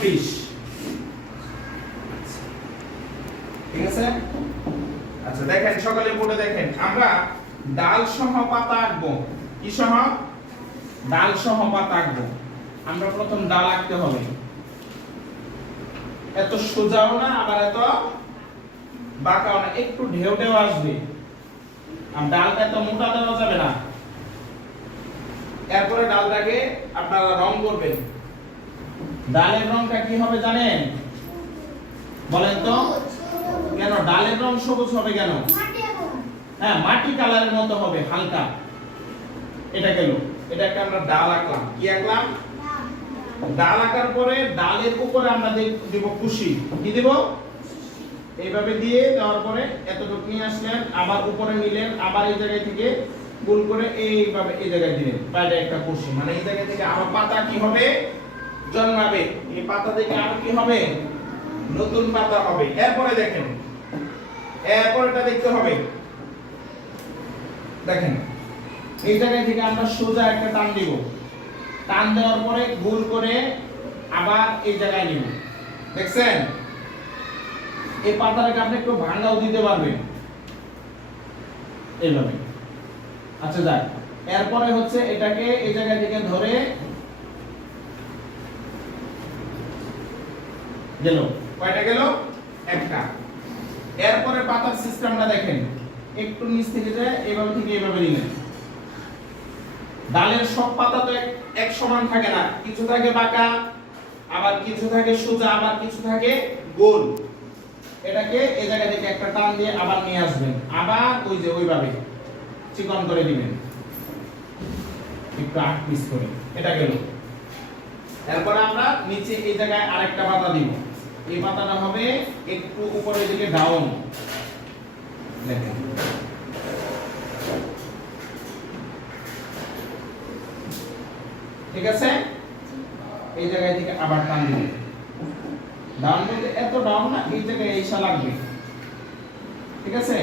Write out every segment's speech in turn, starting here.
24। ঠিক আছে? আচ্ছা দেখেন সকালে বোর্ডে দেখেন আমরা ডাল সহ পাতা আঁকবো। কি সহ? ডাল সহ পাতা আঁকবো। আমরা প্রথম ডাল আঁকতে হবে। এত সোজাও না আবার এত বাঁকাও না, একটু ঢেউ ঢেউ আসবে। আর ডালটা এত মোটা দেওয়া যাবে না। এরপরে ডালটাকে আপনারা রং করবেন। ডালের রংটা কি হবে জানেন? বলেন তো কেন ডালের রং সবুজ হবে কেন? হ্যাঁ, মাটি কালারের মতো হবে হালকা। এটা গেল, এটাকে আমরা ডাল আঁকলাম। কি আঁকলাম? ডাল আঁকার পরে ডালের উপরে আমরা দেব কুশি। কি দেব? এইভাবে দিয়ে দেওয়ার পরে এতটুকু নিয়ে আসলেন, আবার উপরে নিলেন, আবার এই জায়গা থেকে গোল করে এইভাবে এই জায়গায় দিলেন। পায়টা একটা কুশি, মানে এই জায়গা থেকে আবার পাতা কি হবে? জন্মাবে। এই পাতা থেকে আর কি হবে? নতুন পাতা হবে। এরপরে দেখেন, এরপরটা দেখতে হবে। দেখেন এই জায়গা থেকে আমরা সোজা একটা টান দিব। টান দেওয়ার পরে গোল করে আবার এই জায়গায় নিব। দেখছেন? এই পাতাটাকে আপনি একটু ভাঙাও দিতে পারবেন এইভাবে। আচ্ছা যাক, এরপরে হচ্ছে এটাকে এই জায়গা থেকে ধরে গেল। কয়টা গেল? একটা। এরপরে পাতার সিস্টেমটা দেখেন, একটু নিচ থেকে যায় এইভাবে থেকে এইভাবে নিলেন। ডালের সব পাতা তো এক সমান থাকে না, কিছু থাকে বাঁকা, আবার কিছু থাকে সোজা, আবার কিছু থাকে গোল। এটাকে এই জায়গা থেকে একটা টান দিয়ে আবার নিয়ে আসবেন, আবার ওই যে ওইভাবে চিকন করে দিবেন একটু 8 পিস করে। এটা গেল। এরপর আমরা নিচে এই জায়গায় আরেকটা পাতা দিব। এই পাতাটা হবে একটু উপরের দিকে ডাউন। দেখেন ঠিক আছে? এই জায়গায় থেকে আবার টান দিবেন। ডাউন বলতে এত ডাউন না, এই জায়গায় এসে লাগবে। ঠিক আছে?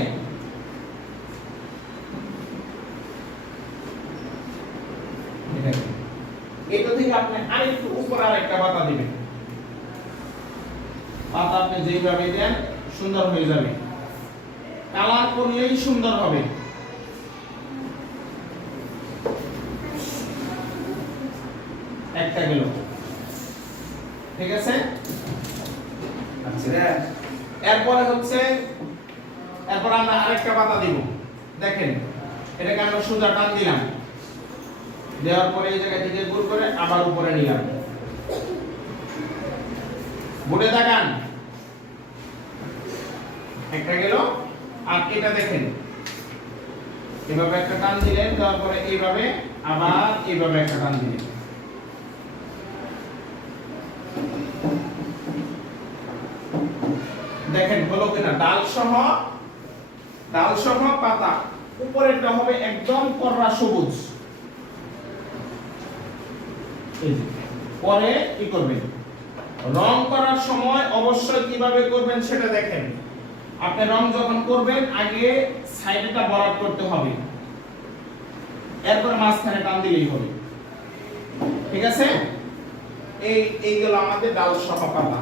এটা থেকে আপনি আরেকটু উপরে আরেকটা পাতা দিবেন। পাতা আপনি যেভাবে দেন সুন্দর হয়ে যাবে। কালার করলেই সুন্দর হবে। একটা গেল। ঠিক আছে? আচ্ছা এরপরে হচ্ছে এরপর আমরা আরেকটা পাতা দিব। দেখেন এটাকে আমরা সোজা টান দিলাম, দেওয়ার পরে এই জায়গা থেকে গোল করে আবার উপরে নিলাম। বোর্ডে তাকান, একটা গেল। আর এটা দেখেন এভাবে একটা টান দিলেন, দেওয়ার পরে এইভাবে আবার এইভাবে একটা টান দিলেন। দেখেন হলো কিনা? ডাল সহ পাতা। উপরেরটা হবে একদম কররা সবুজ। এই যে পরে কি করবেন? রং করার সময় অবশ্যই কিভাবে করবেন সেটা দেখেন। আপনি রং যখন করবেন আগে সাইডটা বরাবর করতে হবে, এরপর মাঝখানে টান দিলেই হবে। ঠিক আছে? এইগুলো আমাদের ডাল সহ পাতা।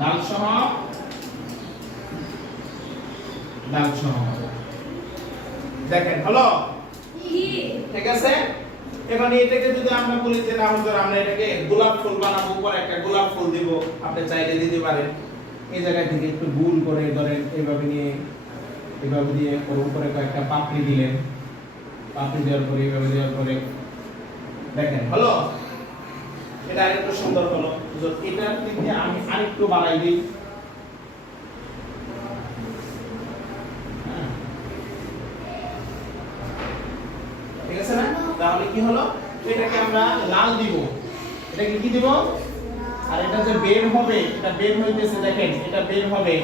ডাল সহ দেখেন হলো? ঠিক আছে? এবার এটাকে যদি আমরা বলি যে না হুজুর আমরা এটাকে গোলাপ ফুল বানাবো, উপরে একটা গোলাপ ফুল দিব, আপনি চাইলে দিতে পারেন। এই জায়গা থেকে একটু গোল করে ধরেন এইভাবে নিয়ে এইভাবে দিয়ে উপরে কয়েকটা পাপড়ি দিলেন। পাপড়ি দেওয়ার পরে এইভাবে দেওয়ার পরে দেখেন হলো? এটা আরেকটু সুন্দর হলো। এটার দিকে আমি আরেকটু বাড়াই দিই। ঠিক আছে না? তাহলে কি হলো? এটাকে আমরা লাল দিব। এটাকে কি দিব? আর এটা যে বের হবে, এটা বের হইতেছে দেখেন, এটা বের হবে।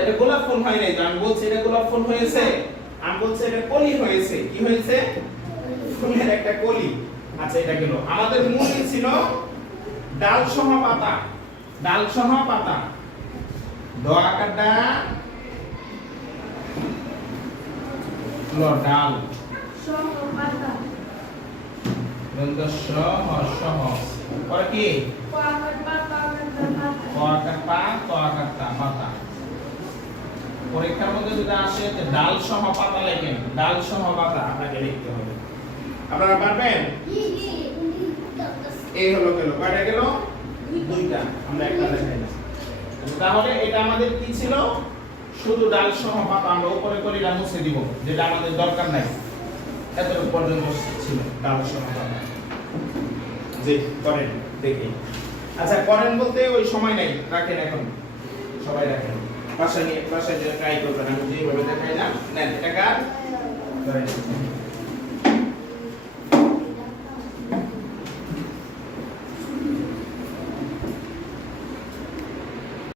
এটা গোলাপ ফুল হয় নাই তো, আমি বলছি এটা গোলাপ ফুল হয়েছে। আমি বলছি এটা কলি হয়েছে। কি হয়েছে? ফুলের একটা কলি। আচ্ছা এটা গেল। আমাদের মূল ছিল ডাল সহ পাতা। ডাল সহ পাতা। ড আকারটা ডাল সহ পাতা। ড দন্ত স হর্ষ হ পরে কি ক আকার পা ত আকার তা পাতা পরীক্ষার মধ্যে যদি আসে যে ডাল সহ পাতা লেখেন ডাল সহ পাতা আপনাকে লিখতে হবে আপনারা পারবেন এই হলো গেল কয়টা গেল দুইটা আমরা একটা দেখাই না তাহলে এটা আমাদের কি ছিল শুধু ডাল সহ পাতা আমরা উপরে করে এটা মুছে দিব যেটা আমাদের দরকার নাই এতটুকু পর্যন্ত ছিল ডাল সহ পাতা জি করেন দেখি আচ্ছা করেন বলতে ওই সময় নাই রাখেন এখন সবাই রাখেন পাশে নিয়ে ট্রাই করবেন আমি যেভাবে দেখাইলাম নেন এটা কার করেন